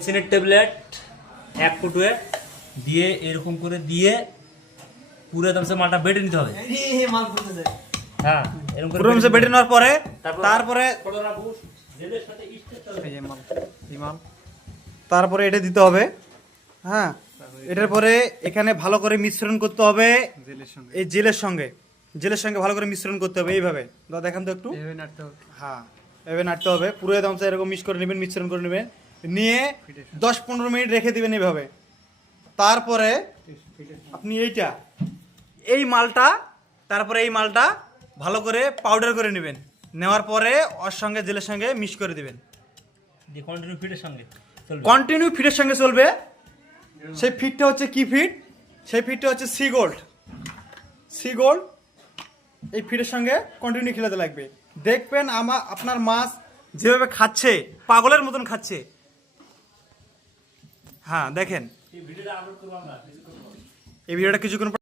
মেডিসিনের ট্যাবলেট এক ফুটুয়ে দিয়ে এরকম করে দিয়ে পুরো একদম সে মালটা বেটে নিতে হবে। হ্যাঁ, এরকম করে পুরো বেটে নেওয়ার পরে তারপরে তারপরে এটা দিতে হবে। হ্যাঁ, এটার পরে এখানে ভালো করে মিশ্রণ করতে হবে এই জেলের সঙ্গে ভালো করে মিশ্রণ করতে হবে এইভাবে। দাদা দেখান তো একটু। হ্যাঁ, এভাবে নাড়তে হবে। পুরো একদম এরকম মিক্স করে নেবেন, মিশ্রণ করে নেবেন, নিয়ে 10-15 মিনিট রেখে দিবেন এইভাবে। তারপরে আপনি এই মালটা ভালো করে পাউডার করে নেবেন। নেওয়ার পরে ওর সঙ্গে জেলের সঙ্গে মিক্স করে দিবেন। কন্টিনিউ ফিডের সঙ্গে চলবে। সেই ফিডটা হচ্ছে কি ফিড? সেই ফিডটা হচ্ছে সি গোল্ড। এই ফিডের সঙ্গে কন্টিনিউ খেলাতে লাগবে। দেখবেন আপনার মাছ যেভাবে খাচ্ছে, পাগলের মতন খাচ্ছে। হ্যাঁ, দেখেন এই ভিডিওটা কিছুক্ষণ পর